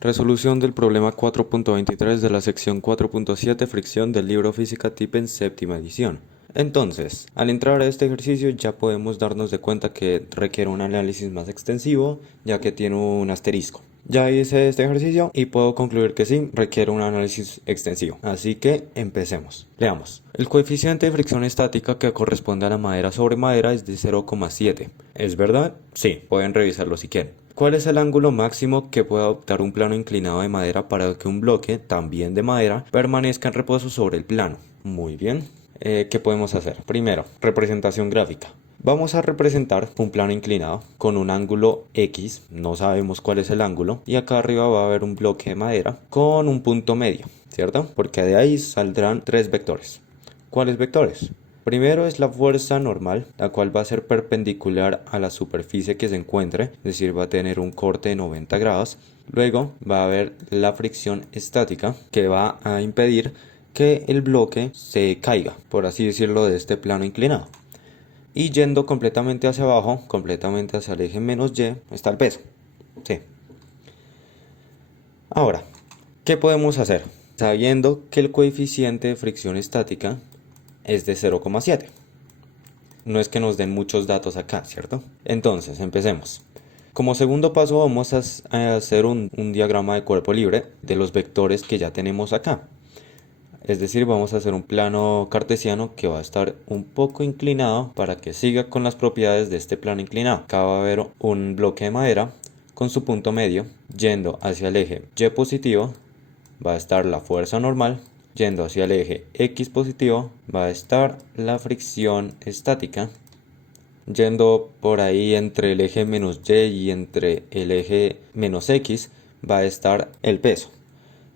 Resolución del problema 4.23 de la sección 4.7 fricción del libro Física TIP en séptima edición. Entonces, al entrar a este ejercicio ya podemos darnos de cuenta que requiere un análisis más extensivo, ya que tiene un asterisco. Ya hice este ejercicio y puedo concluir que sí, requiere un análisis extensivo. Así que empecemos. Leamos. El coeficiente de fricción estática que corresponde a la madera sobre madera es de 0,7. ¿Es verdad? Sí, pueden revisarlo si quieren. ¿Cuál es el ángulo máximo que puede adoptar un plano inclinado de madera para que un bloque, también de madera, permanezca en reposo sobre el plano? Muy bien. ¿Qué podemos hacer? Primero, representación gráfica. Vamos a representar un plano inclinado con un ángulo X, no sabemos cuál es el ángulo, y acá arriba va a haber un bloque de madera con un punto medio, ¿cierto? Porque de ahí saldrán tres vectores. ¿Cuáles vectores? Primero es la fuerza normal, la cual va a ser perpendicular a la superficie que se encuentre, es decir, va a tener un corte de 90 grados. Luego va a haber la fricción estática, que va a impedir que el bloque se caiga, por así decirlo, de este plano inclinado. Y yendo completamente hacia abajo, completamente hacia el eje menos y, está el peso. Sí. Ahora, ¿qué podemos hacer? Sabiendo que el coeficiente de fricción estática es de 0,7. No es que nos den muchos datos acá, ¿cierto? Entonces, empecemos. Como segundo paso vamos a hacer un diagrama de cuerpo libre de los vectores que ya tenemos acá. Es decir, vamos a hacer un plano cartesiano que va a estar un poco inclinado para que siga con las propiedades de este plano inclinado. Acá va a haber un bloque de madera con su punto medio. Yendo hacia el eje Y positivo va a estar la fuerza normal. Yendo hacia el eje X positivo va a estar la fricción estática. Yendo por ahí entre el eje menos Y y entre el eje menos X va a estar el peso.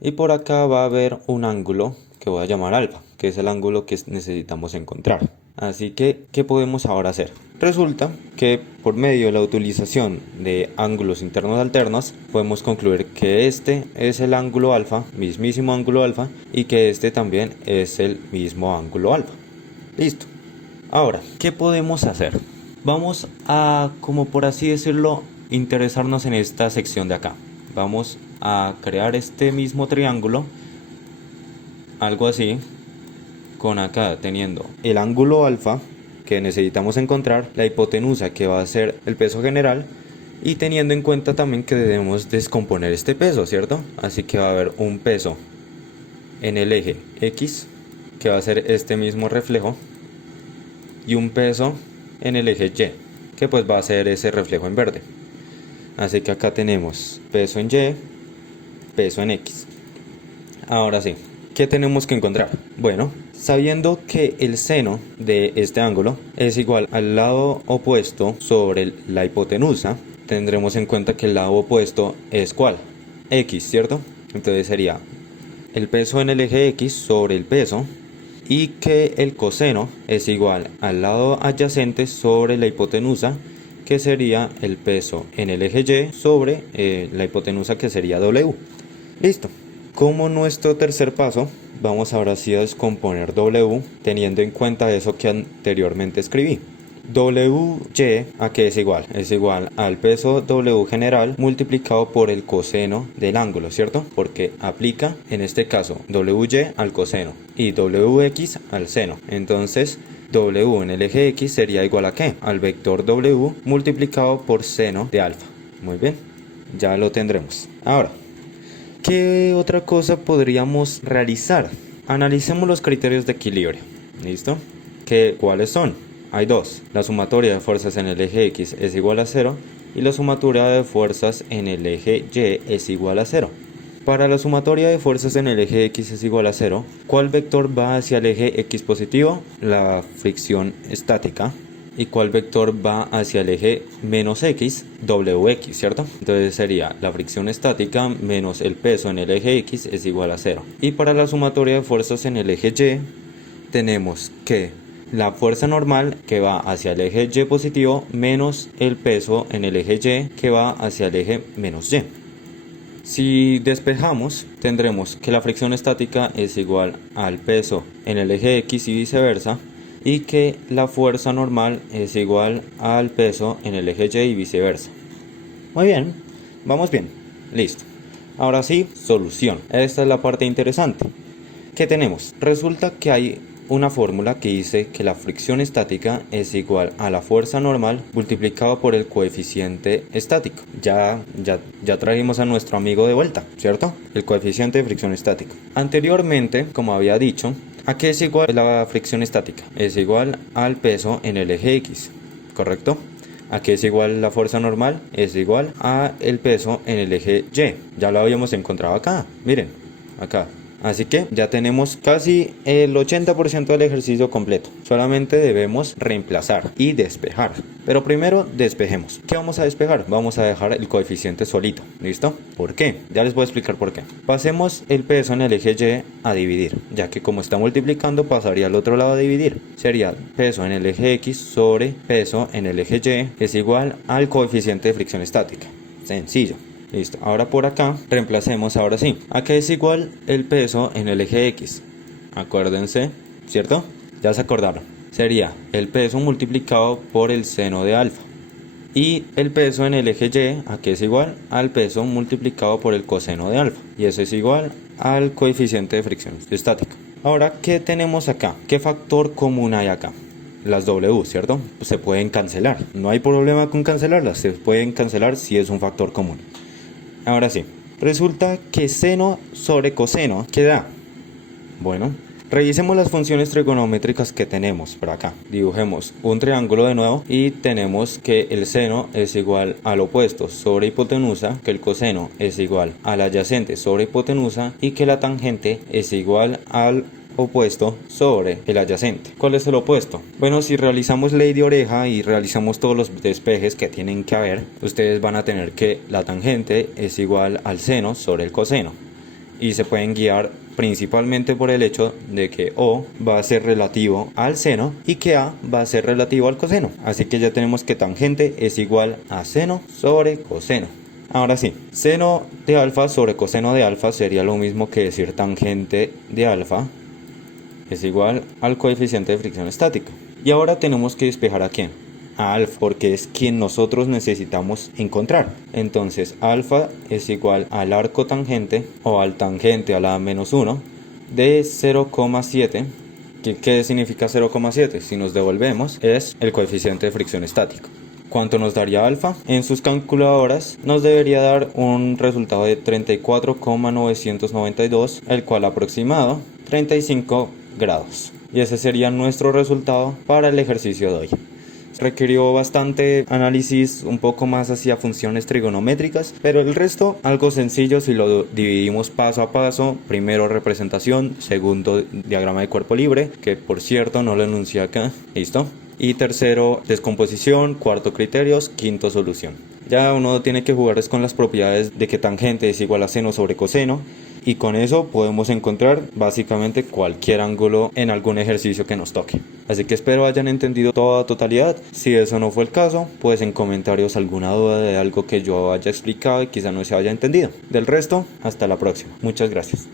Y por acá va a haber un ángulo que voy a llamar alfa, que es el ángulo que necesitamos encontrar. Así que, ¿qué podemos ahora hacer? Resulta que por medio de la utilización de ángulos internos alternos, podemos concluir que este es el ángulo alfa, mismísimo ángulo alfa, y que este también es el mismo ángulo alfa. Listo. Ahora, ¿qué podemos hacer? Vamos a, como por así decirlo, interesarnos en esta sección de acá. Vamos a crear este mismo triángulo, algo así, con acá teniendo el ángulo alfa que necesitamos encontrar, la hipotenusa que va a ser el peso general, y teniendo en cuenta también que debemos descomponer este peso, ¿cierto? Así que va a haber un peso en el eje X, que va a ser este mismo reflejo, y un peso en el eje Y, que pues va a ser ese reflejo en verde. Así que acá tenemos peso en Y, peso en X. Ahora sí, ¿qué tenemos que encontrar? Bueno, sabiendo que el seno de este ángulo es igual al lado opuesto sobre la hipotenusa, tendremos en cuenta que el lado opuesto es ¿cuál? X, ¿cierto? Entonces sería el peso en el eje X sobre el peso, y que el coseno es igual al lado adyacente sobre la hipotenusa, que sería el peso en el eje Y sobre la hipotenusa, que sería W. Listo. Como nuestro tercer paso, vamos ahora sí a descomponer W teniendo en cuenta eso que anteriormente escribí. WY, ¿a qué es igual? Es igual al peso W general multiplicado por el coseno del ángulo, ¿cierto? Porque aplica, en este caso, WY al coseno y WX al seno. Entonces, W en el eje X sería igual a ¿qué? Al vector W multiplicado por seno de alfa. Muy bien, ya lo tendremos. Ahora, ¿qué otra cosa podríamos realizar? Analicemos los criterios de equilibrio. ¿Listo? ¿Cuáles son? Hay dos. La sumatoria de fuerzas en el eje X es igual a 0 y la sumatoria de fuerzas en el eje Y es igual a 0. Para la sumatoria de fuerzas en el eje X es igual a 0, ¿cuál vector va hacia el eje X positivo? La fricción estática. ¿Y cuál vector va hacia el eje menos X? WX, ¿cierto? Entonces sería la fricción estática menos el peso en el eje X es igual a 0. Y para la sumatoria de fuerzas en el eje Y, tenemos que la fuerza normal que va hacia el eje Y positivo menos el peso en el eje Y que va hacia el eje menos Y. Si despejamos, tendremos que la fricción estática es igual al peso en el eje X y viceversa, y que la fuerza normal es igual al peso en el eje Y y viceversa. Muy bien, vamos bien, listo. Ahora sí, solución. Esta es la parte interesante. ¿Qué tenemos? Resulta que hay una fórmula que dice que la fricción estática es igual a la fuerza normal multiplicado por el coeficiente estático. Ya trajimos a nuestro amigo de vuelta, ¿cierto? El coeficiente de fricción estática. Anteriormente, como había dicho, ¿a qué es igual la fricción estática? Es igual al peso en el eje X, ¿correcto? ¿A qué es igual la fuerza normal? Es igual a el peso en el eje Y. Ya lo habíamos encontrado acá, miren, acá. Así que ya tenemos casi el 80% del ejercicio completo. Solamente debemos reemplazar y despejar. Pero primero despejemos. ¿Qué vamos a despejar? Vamos a dejar el coeficiente solito. ¿Listo? ¿Por qué? Ya les voy a explicar por qué. Pasemos el peso en el eje Y a dividir, ya que como está multiplicando pasaría al otro lado a dividir. Sería peso en el eje X sobre peso en el eje Y es igual al coeficiente de fricción estática. Sencillo. Listo, ahora por acá reemplacemos ahora sí. Acá es igual el peso en el eje X. Acuérdense, ¿cierto? Ya se acordaron. Sería el peso multiplicado por el seno de alfa. Y el peso en el eje Y, aquí es igual al peso multiplicado por el coseno de alfa. Y eso es igual al coeficiente de fricción estática. Ahora, ¿qué tenemos acá? ¿Qué factor común hay acá? Las W, ¿cierto? Se pueden cancelar. No hay problema con cancelarlas. Se pueden cancelar si es un factor común. Ahora sí, resulta que seno sobre coseno, ¿qué da? Bueno, revisemos las funciones trigonométricas que tenemos por acá. Dibujemos un triángulo de nuevo y tenemos que el seno es igual al opuesto sobre hipotenusa, que el coseno es igual al adyacente sobre hipotenusa y que la tangente es igual al opuesto sobre el adyacente. ¿Cuál es el opuesto? Bueno, si realizamos ley de oreja y realizamos todos los despejes que tienen que haber, ustedes van a tener que la tangente es igual al seno sobre el coseno y se pueden guiar principalmente por el hecho de que O va a ser relativo al seno y que A va a ser relativo al coseno. Así que ya tenemos que tangente es igual a seno sobre coseno. Ahora sí, seno de alfa sobre coseno de alfa sería lo mismo que decir tangente de alfa es igual al coeficiente de fricción estática. Y ahora tenemos que despejar a quién, a alfa, porque es quien nosotros necesitamos encontrar. Entonces alfa es igual al arco tangente o al tangente a la menos 1 de 0,7. ¿Qué significa 0,7? Si nos devolvemos es el coeficiente de fricción estática. ¿Cuánto nos daría alfa? En sus calculadoras nos debería dar un resultado de 34,992, el cual aproximado 35 grados. Y ese sería nuestro resultado para el ejercicio de hoy. Requirió bastante análisis, un poco más hacia funciones trigonométricas, pero el resto algo sencillo si lo dividimos paso a paso. Primero representación, segundo diagrama de cuerpo libre, que por cierto no lo enuncié acá, listo. Y tercero descomposición, cuarto criterios, quinto solución. Ya uno tiene que jugar con las propiedades de que tangente es igual a seno sobre coseno. Y con eso podemos encontrar básicamente cualquier ángulo en algún ejercicio que nos toque. Así que espero hayan entendido toda totalidad. Si eso no fue el caso, pues en comentarios alguna duda de algo que yo haya explicado y quizá no se haya entendido. Del resto, hasta la próxima. Muchas gracias.